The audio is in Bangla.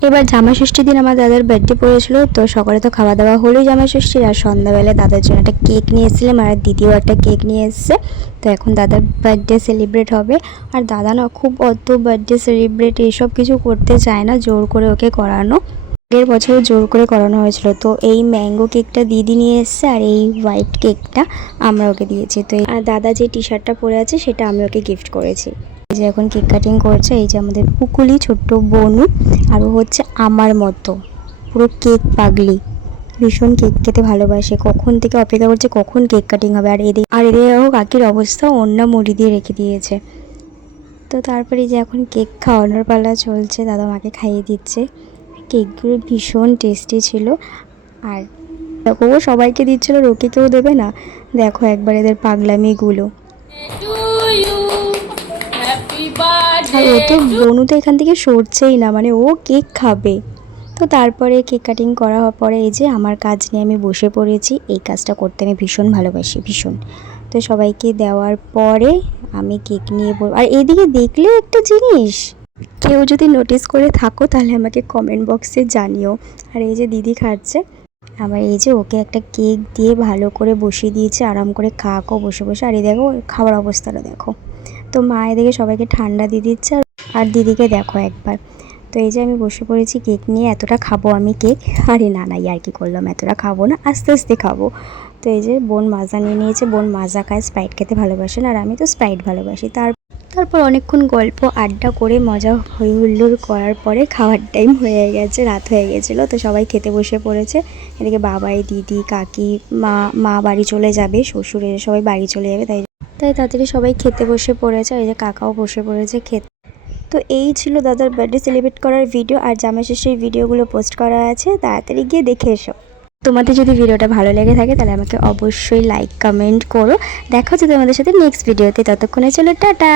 এবার জামাই ষষ্ঠীর দিন আমার দাদার বার্থডে পড়েছিল, তো সকালে তো খাওয়া দাওয়া হলোই জামাই ষষ্ঠীর, আর সন্ধ্যাবেলায় দাদার জন্য একটা কেক নিয়ে এসেছিলাম, আর দিদিও একটা কেক নিয়ে এসছে। তো এখন দাদার বার্থডে সেলিব্রেট হবে। আর দাদা না খুব অত বার্থডে সেলিব্রেট এইসব কিছু করতে চায় না, জোর করে ওকে করানো। আগের বছর জোর করে করানো হয়েছিল। তো এই ম্যাঙ্গো কেকটা দিদি নিয়ে এসছে, আর এই হোয়াইট কেকটা আমরা ওকে দিয়েছি। তো আর দাদা যে টি শার্টটা পরে আছে সেটা আমি ওকে গিফট করেছি। এই যে এখন কেক কাটিং করছে, এই যে আমাদের পুকুলি ছোট্ট বনু, আর ও হচ্ছে আমার মতো পুরো কেক পাগলি, ভীষণ কেক খেতে ভালোবাসে। কখন থেকে অপেক্ষা করছে কখন কেক কাটিং হবে। আর এদের কাকির অবস্থা অন্য মুড়ি দিয়ে রেখে দিয়েছে। তো তারপরে যে এখন কেক খাওয়ানোর পালা চলছে, দাদা মাকে খাইয়ে দিচ্ছে। কেকগুলো ভীষণ টেস্টি ছিল। আর দেখো ও সবাইকে দিচ্ছিল, ওকে কেউ দেবে না? দেখো একবার এদের পাগলামিগুলো। আর ও তো বনু তো এখান থেকে সরছেই না, মানে ও কেক খাবে। তো তারপরে কেক কাটিং করা হওয়ার পরে এই যে আমার কাজ নিয়ে আমি বসে পড়েছি। এই কাজটা করতে আমি ভীষণ ভালোবাসি, ভীষণ। তো সবাইকে দেওয়ার পরে আমি কেক নিয়ে আর এদিকে দেখলে একটা জিনিস, কেউ যদি নোটিস করে থাকো তাহলে আমাকে কমেন্ট বক্সে জানিও। আর এই যে দিদি খাচ্ছে, আবার এই যে ওকে একটা কেক দিয়ে ভালো করে বসিয়ে দিয়েছে, আরাম করে খাকো বসে বসে। আর এই দেখো খাওয়ার অবস্থাটা দেখো। তো মা এদিকে সবাইকে ঠান্ডা দিয়ে দিচ্ছে, আর দিদিকে দেখো একবার। তো এই যে আমি বসে পড়েছি কেক নিয়ে। এতটা খাবো আমি কেক? আরে না না, আর কি করলাম, এতটা খাবো না, আস্তে আস্তে খাবো। তো এই যে বোন মাজা নিয়ে নিয়েছে, বোন মাজা খায়, স্প্রাইট খেতে ভালোবাসেন, আর আমি তো স্প্রাইট ভালোবাসি। তারপর অনেকক্ষণ গল্প আড্ডা করে মজা হই হুল্লোড় করার পরে খাওয়ার টাইম হয়ে গেছে, রাত হয়ে গেছিলো। তো সবাই খেতে বসে পড়েছে। এদিকে বাবাই, দিদি, কাকি, মা বাড়ি চলে যাবে, শ্বশুরের সবাই বাড়ি চলে যাবে, তাই তাড়াতাড়ি সবাই খেতে বসে পড়েছে। এই যে কাকাও বসে পড়েছে খেতে। তো এই ছিল দাদার বার্থডে সেলিব্রেট করার ভিডিও, আর জামাই ষষ্ঠীর ভিডিওগুলো পোস্ট করা আছে, তাড়াতাড়ি গিয়ে দেখে এসো। তোমাদের যদি ভিডিওটা ভালো লেগে থাকে তাহলে আমাকে অবশ্যই লাইক কমেন্ট করো। দেখা হচ্ছে তোমাদের সাথে নেক্সট ভিডিওতে, ততক্ষণে চলো টাটা।